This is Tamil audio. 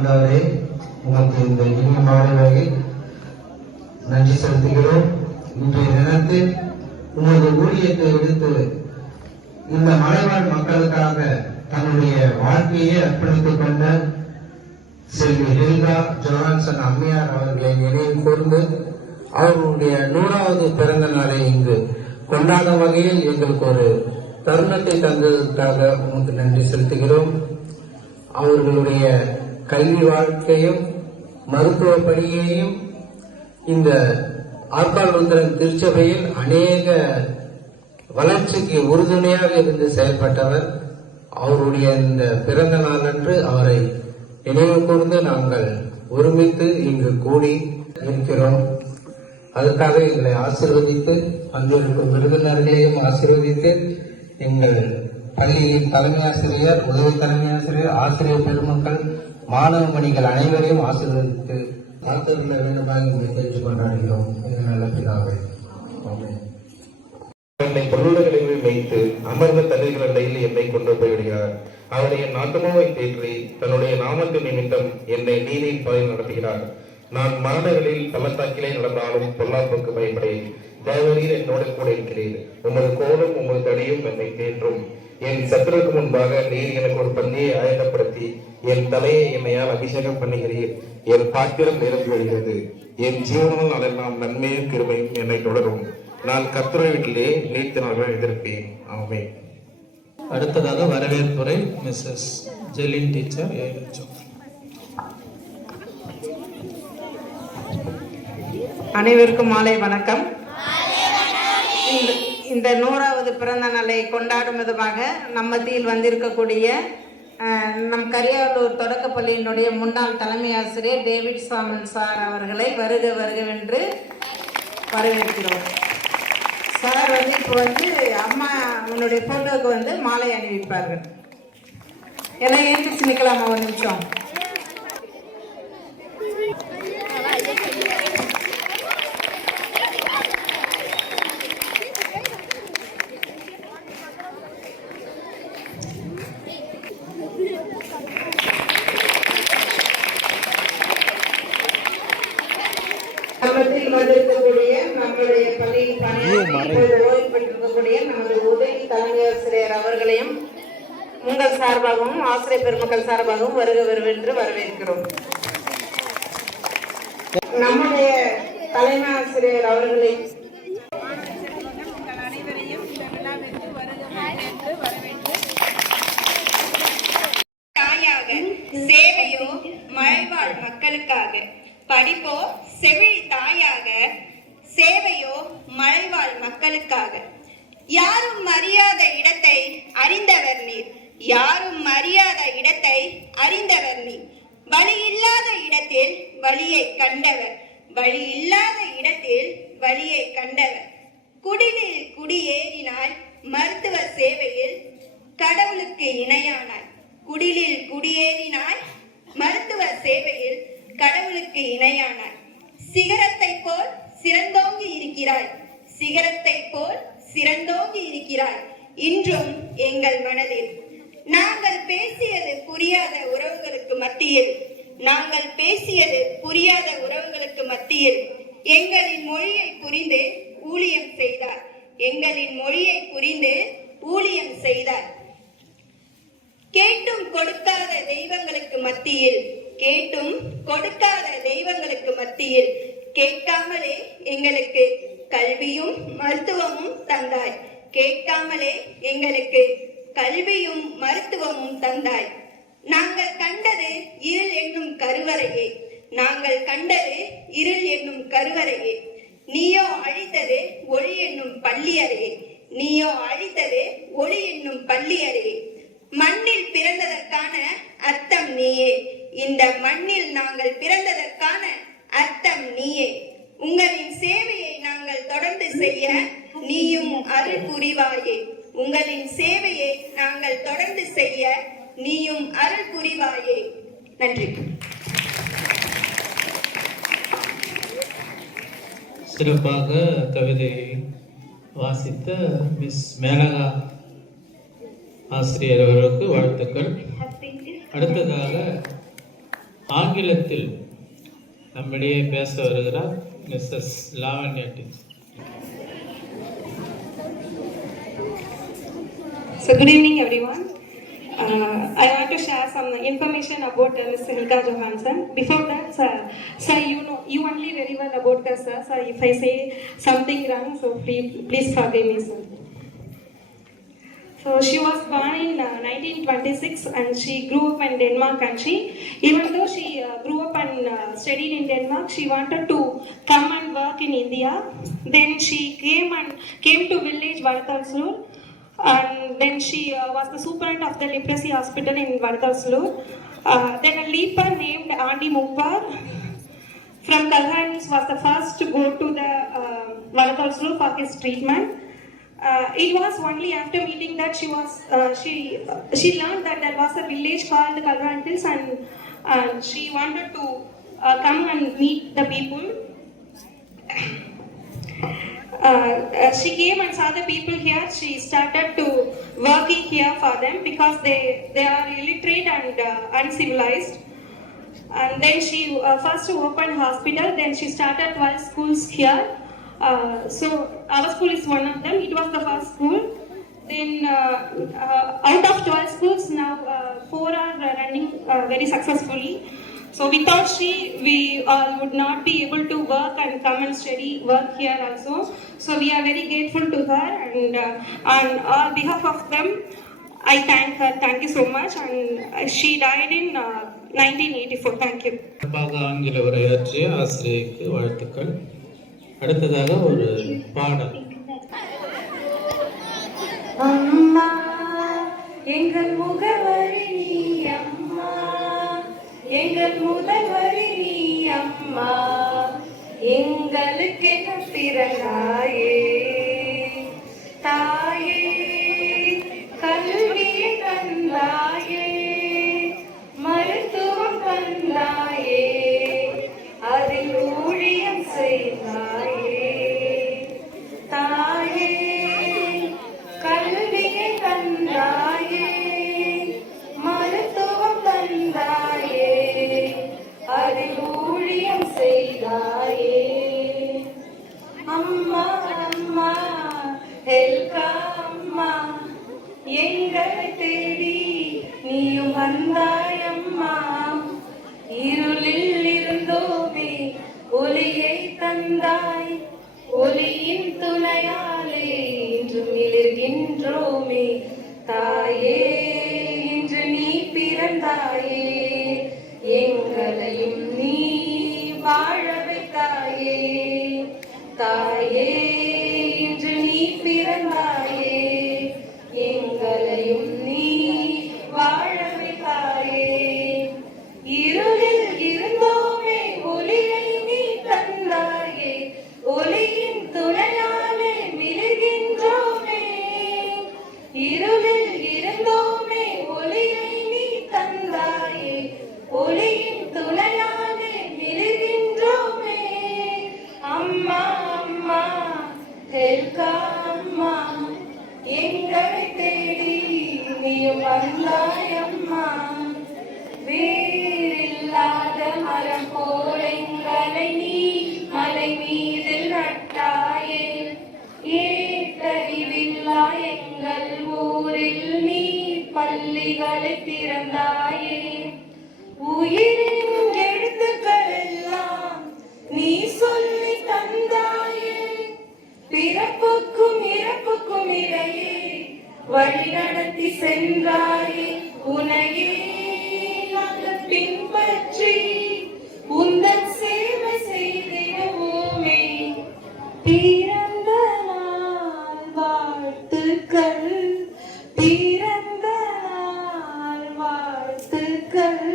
ஆண்டவரே, உமக்கு இந்த இனிய மாலை வகை நன்றி செலுத்துகிறோம். இன்றைய தினத்தில் உமது ஊழியத்தை எடுத்து இந்த மலைவாழ் மக்களுக்காக தன்னுடைய வாழ்க்கையை அர்ப்பணித்துக் கொண்ட செல்வி ஹெல்கா ஜோஹான்சன் அம்மையார் அவர்களை நினைவு கூர்ந்து அவர்களுடைய 100வது பிறந்த நாளை இங்கு கொண்டாடும் வகையில் எங்களுக்கு ஒரு தருணத்தை தந்ததற்காக உங்களுக்கு நன்றி செலுத்துகிறோம். அவர்களுடைய கல்வி வாழ்க்கையும் மருத்துவ பணியையும் இந்த ஆற்கால் உந்திரன் திருச்சபையில் அநேக வளர்ச்சிக்கு உறுதுணையாக இருந்து செயல்பட்டவர். அவருடைய இந்த பிறந்த நாள் அன்று அவரை நினைவு கூர்ந்து நாங்கள் ஒருமித்து இங்கு கூடி இருக்கிறோம். அதற்காக எங்களை ஆசீர்வதித்து வந்திருக்கும் விருந்தினர்களையும் ஆசீர்வதித்து எங்கள் பள்ளியின் தலைமை ஆசிரியர், உதவி தலைமை ஆசிரியர், ஆசிரியர் பெருமக்கள், மாணவ மணிகள் அனைவரையும் ஆசீர்வதித்து காத்திருந்த வேண்டுமாக இங்கே தெரிந்து கொண்டாடுகிறோம். எங்கள் நல்ல பிதாவே, ஆமென். என்னை பொருளுகளில் வைத்து அமர்ந்த தண்ணீர்கள் அண்டையில் என்னை கொண்டு போய்விடுகிறார். அவர் என் ஆத்மாவை தேற்றி தன்னுடைய நாமத்தின் நிமித்தம் என்னை நீதியின் பாதையில் நடத்துகிறார். நான் மரணங்களில் பள்ளத்தாக்கிலே நடந்தாலும் பொல்லாப்புக்கு பயப்படேன். தேவரீர் என்னோடு கூட இருக்கிறீர். உமது கோலும் உமது தடியும் என்னை தேற்றும். என் சத்துருக்கு முன்பாக நீர் எனக்கு ஒரு பந்தியை ஆயத்தப்படுத்தி என் தலையை என்னையால் அபிஷேகம் பண்ணுகிறீர். என் பாத்திரம் நிரம்பி வருகிறது. என் ஜீவனால் அதெல்லாம் நன்மையும் கிருபையும் என்னை தொடரும். நான் கர்த்தருடைய வீட்டிலே நீத்த நாட்கள் எதிர்ப்பேன். ஆமென். அடுத்ததாக வரவேற்புரை மிஸ்ஸஸ் ஜெலின் டீச்சர். அனைவருக்கும் மாலை வணக்கம். இந்த 100வது பிறந்த நாளை கொண்டாடும் விதமாக நம் மத்தியில் வந்திருக்கக்கூடிய நம் கரியாலூர் தொடக்கப்பள்ளியினுடைய முன்னாள் தலைமை ஆசிரியர் டேவிட் சாமன் சார் அவர்களை வருக வருகவென்று வரவேற்கிறோம். சார் இப்போ அம்மா அவனுடைய போட்டோவுக்கு மாலை அணிவிப்பார்கள். எல்லாம் ஏந்திரிச்சு நிற்கலாமா ஒரு நிமிஷம்? வந்திருக்கக்கூடிய நம்மளுடைய பள்ளியின் பணியாளர் ஓய்வு பெற்றிருக்கக்கூடிய நமது உதவி தலைமை ஆசிரியர் அவர்களையும் உங்கள் சார்பாகவும் ஆசிரியர் பெருமக்கள் சார்பாகவும் வருக வருவென்று வரவேற்கிறோம். நம்முடைய தலைமை ஆசிரியர் அவர்களை தாயாக சேவையோ மலைவாழ் மக்களுக்காக, படிப்போ செவிலி தாயாக, சேவையோ மலைவாழ் மக்களுக்காக. யாரும் அறியாத இடத்தை அறிந்தவர் நீர். யாரும் அறியாத இடத்தை அறிந்தவர் நீர். வழி இல்லாத இடத்தில் வழியை கண்டவர். வழி இல்லாத இடத்தில் வழியை கண்டவர். குடிலில் குடியேறினாய், மருத்துவ சேவையில் கடவுளுக்கு இணையானாய். குடிலில் குடியேறினாய், மருத்துவ சேவையில் கடவுளுக்கு இணையானாய். சிகரத்தை போல் சிறந்தோங்கி இருக்கிறாய். சிகரத்தை போல் சிறந்தோங்கி இருக்கிறாய். இன்றும் எங்கள் மனதில் நாங்கள் பேசியது புரியாத உறவுகளுக்கு மத்தியில், நாங்கள் பேசியது புரியாத உறவுகளுக்கு மத்தியில் எங்களின் மொழியை புரிந்து ஊழியம் செய்தார். எங்களின் மொழியை புரிந்து ஊழியம் செய்தார். கேட்டும் கொடுக்காத தெய்வங்களுக்கு மத்தியில், கேட்டும் கொடுக்காத தெய்வங்களுக்கு மத்தியில் கேட்காமலே எங்களுக்கு கல்வியும் மருத்துவமும் தந்தாய். கேட்காமலே எங்களுக்கு கல்வியும் மருத்துவமும் தந்தாய். நாங்கள் கண்டது இருள் என்னும் கருவறையே. நாங்கள் கண்டது இருள் என்னும் கருவறையே. நீயோ அழித்தது ஒளி என்னும் பள்ளியறையே. நீயோ அழித்தது ஒளி என்னும் பள்ளியறையே. மண்ணில் பிறந்ததற்கான அர்த்தம் நீயே. இந்த மண்ணில் நாங்கள் பிறந்ததற்கான அர்த்தம் நீயே. உங்களின் சேவையை நாங்கள் தொடர்ந்து செய்ய நீயும் அருள் புரிவாயே. உங்களின் சேவையை நாங்கள் தொடர்ந்து செய்ய நீயும் அருள் புரிவாயே. நன்றி. சிறப்பாக கவிதை வாசித்த மிஸ் மேனகா ஆசிரியர் அவர்களுக்கு வாழ்த்துக்கள். அடுத்ததாக ஆங்கிலத்தில் நம்மிடையே பேச வருகிறார் Mrs Lavanya teacher. So good evening everyone. I want to share some information about Ms. Hilka Johansson. Before that, sir, you only very well about her, sir. So if I say something wrong, so please forgive me, sir. So she was born in 1926 and she grew up in Denmark country. Even though she grew up and studied in Denmark, she wanted to come and work in India. Then she came to village Vartalslur. And then she was the superintendent of the leprosy hospital in Vartalslur. Then a leper named Andi Muppar from Kalhans was the first to go to the Vartalslur for his treatment. It was only after meeting that she learned that there was a village called Kalhans and she wanted to come and meet the people. She came and saw the people here. She started to working here for them because they are illiterate and uncivilized. And then she first opened hospital. Then she started 12 schools here. So our school is one of them. It was the first school. Then out of 12 schools, now 4 are running very successfully. So without we all would not be able to work and come and work here also. So we are very grateful to her, and on behalf of them, I thank her. Thank you so much. And she died in 1984. Thank you. ஆங்கில உரையாற்றிய ஆசிரியருக்கு வாழ்த்துக்கள். அடுத்ததாக ஒரு பாடல். அம்மா எங்கள் முகவரி நீ அம்மா, எங்கள் முதல்வரி நீ அம்மா, எங்களுக்கு பிறந்தாயே தாயே, கல்வியை தந்தாயே, மருத்துவம் தந்தாயே, அதில் ஊழியம் செய்தாயே தாயே, கல்வியை தந்தாயே, மருத்துவம் தந்தாயே, அதில் ஊழியம் செய்தாயே. அம்மா அம்மா ஹெல்கா அம்மா, எங்களை தேடி நீயும் வந்தாயம்மா, இருளில் இருந்தோமே ஒளியை தந்தாய், ஒளியின் துணையாலே இன்று மிளிர்கின்றோமே தாயே, இன்று நீ பிறந்தாயே, எங்களையும் நீ வாழ வைத்தாயே தாயே, இன்று நீ பிறந்தாயே, எங்களையும் நீ வாழ வைத்தாயே. இருளில் இருந்தோமே ஒளியை நீ தந்தாயே, ஒளியின் துணையாலே மிளிர்கின்றோமே. இருளில் இருந்தோமே ஒளியை நீ தந்தாயே, ஒளியின் துணையாலே மிளிர்கின்றோமே. அம்மா அம்மா ஹெல்கா அம்மா, எங்களை தேடி நீயும் வந்தாயம்மா, வேறில்லாத மரம் போல் எங்களை நீ மலை மீதில் நட்டாயே, ஏற்றறிவில்லா எங்கள் ஊரில் நீ பள்ளிகளை திறந்தாயே, உயிரின் எழுத்துக்கள் எல்லாம் நீ சொல்லி தந்தாயே, பிறப்புக்கும் இறப்புக்கும் இடையே வழி நடத்தி சென்றாயே, உனையே நாங்கள் பின்பற்றி உந்தன் சேவை செய்திடுவோமே. பிறந்த நாள் வாழ்த்துக்கள், பிறந்த நாள் வாழ்த்துக்கள்,